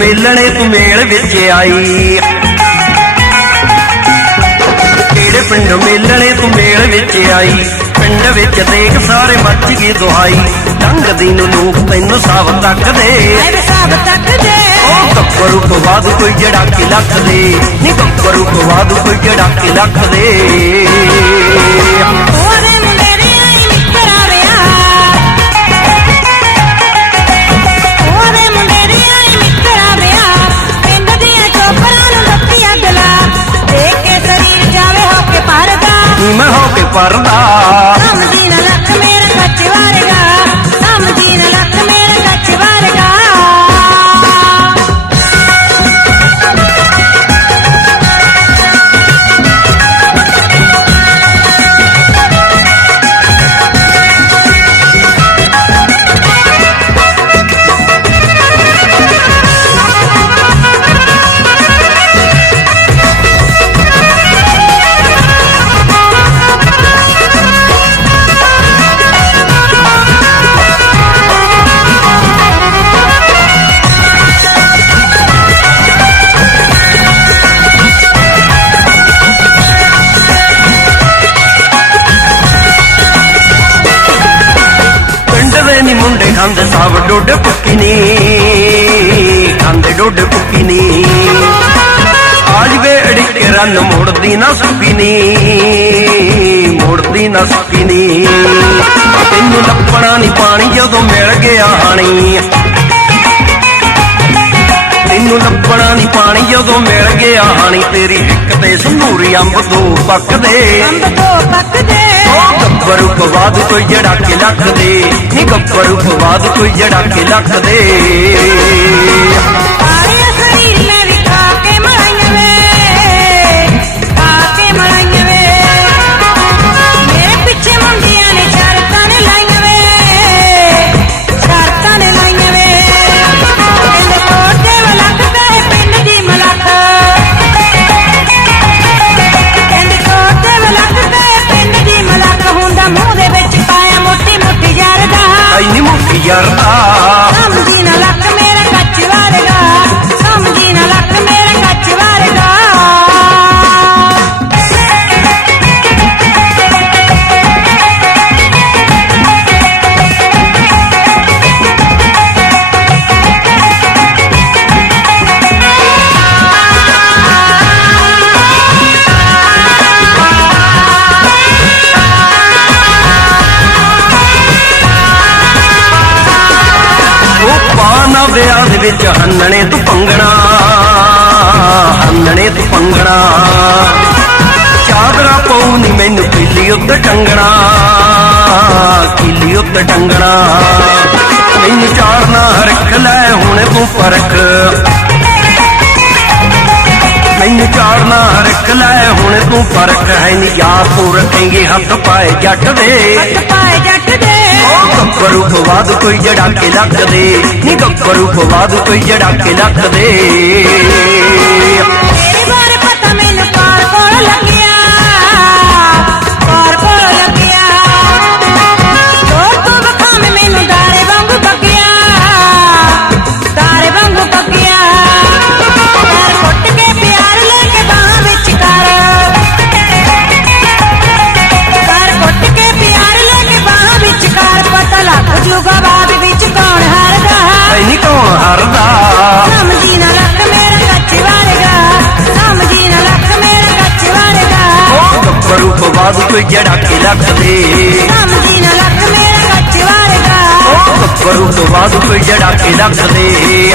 ਮੇਲਣੇ ਤੂੰ ਮੇਲ ਵਿੱਚ ਆਈ। ਕਿਹੜੇ ਪਿੰਡੋਂ ਮੇਲਣੇ ਤੂੰ ਮੇਲ ਵਿੱਚ ਆਈ? ਪਿੰਡ ਵਿੱਚ ਦੇਖ ਸਾਰੇ ਮੱਚ ਗਈ ਦੁਹਾਈ। ਲੰਘਦੀ ਨੂੰ ਲੋਕ ਤੈਨੂੰ ਸਭ ਤੱਕਦੇ ਐ ਵੇ ਸਭ ਤੱਕ ਦੇ। ਉਹ ਗੱਭਰੂ ਤੋਂ ਬਾਅਦ ਕੋਈ ਜੜਾ ਕੇ ਲੱਖ ਦੇ ਨੀ ਗੱਭਰੂ ਤੋਂ ਬਾਅਦ ਕੋਈ ਜੜਾ ਕੇ ਲੱਖ ਦੇ பறந்தா ਡੋਡੇ ਪੁੱਕੀ ਨੀ ਖਾਂਦੇ ਡੋਡੇ ਪੁੱਕੀ ਨੀ। ਆਜ ਵੇ ਅੜਿੱਕੇ ਮੋੜਦੀ ਨਾ ਸੁੱਕੀ ਨੀ, ਮੋੜਦੀ ਨਾ ਸੁੱਕੀ ਨੀ। ਤੈਨੂੰ ਲੱਪਣਾ ਨਹੀਂ ਪਾਣੀ ਜਦੋਂ ਮਿਲ ਗਿਆ ਹਾਣੀ ਤੈਨੂੰ ਲੱਪਣਾ ਨਹੀਂ ਪਾਣੀ ਜਦੋਂ ਮਿਲ ਗਿਆ ਹਾਣੀ। ਤੇਰੀ ਹਿੱਕ ਤੇ ਸੰਨੂਰੀ ਅੰਬ ਦੋ ਪੱਕਦੇ ਅੰਬ ਤੋਂ ਪੱਕਦੇ ਉਹ ਬਾਅਦ ਕੋਈ ਜੜਾ ਕੇ ਲੱਖ ਦੇ। ਨੀ ਗੱਭਰੂ ਤੋਂ ਬਾਅਦ ਕੋਈ ਜੜਾ ਕੇ ਲੱਖ ਵਿਆਹ ਦੇ ਵਿੱਚ ਹੰਨਣੇ ਤੂੰ ਪੰਗਣਾ ਹੰਨਣੇ ਤੂੰ ਪੰਗਣਾ ਚਾਦਰਾ ਪਾਉ ਨੀ ਮੈਨੂੰ ਕਿੱਲੀ ਉੱਤੇ ਟੰਗਣਾ, ਕਿੱਲੀ ਉੱਤੇ ਟੰਗਣਾ। ਮੈਨੂੰ ਚਾੜਨਾ ਹਰਖ ਲੈ, ਹੁਣ ਤੂੰ ਪਰਖ। ਮੈਨੂੰ ਚਾੜਨਾ ਹਰਖ ਲੈ, ਹੁਣ ਤੂੰ ਪਰਖ। ਹੈ ਨੀ ਯਾਰ ਤੂੰ ਰੱਖੇਂਗੇ ਹੱਥ ਪਾਏ ਜੱਟ ਦੇ। ਹੱਥ ਪਾਏ ਜੱਟ ਦੇ। ਉਹ ਗੱਭਰੂ ਤੋਂ ਬਾਅਦ ਕੋਈ ਜੜਾ ਕੇ ਲੱਗ ਦੇ। ਨੀ ਗੱਭਰੂ ਤੋਂ ਬਾਅਦ ਕੋਈ ਜੜਾ ਕੇ ਲੱਗ ਦੇ। ਤੇਰੇ ਬਾਰੇ ਪਤਾ ਮੈਨੂੰ ਕਾਰ ਕੋਲ ਲੱਗਿਆ ਕੋਈ ਜੜਾ ਕੇ ਲੱਗ ਦੇ ਸਮਝੀ ਨਾ ਲੱਕ ਮੇਰਾ ਕੱਚ ਵਰਗਾ ਉਹ ਗੱਭਰੂ ਤੋਂ ਬਾਅਦ ਕੋਈ ਜੜਾ ਕੇ ਲੱਗ ਦੇ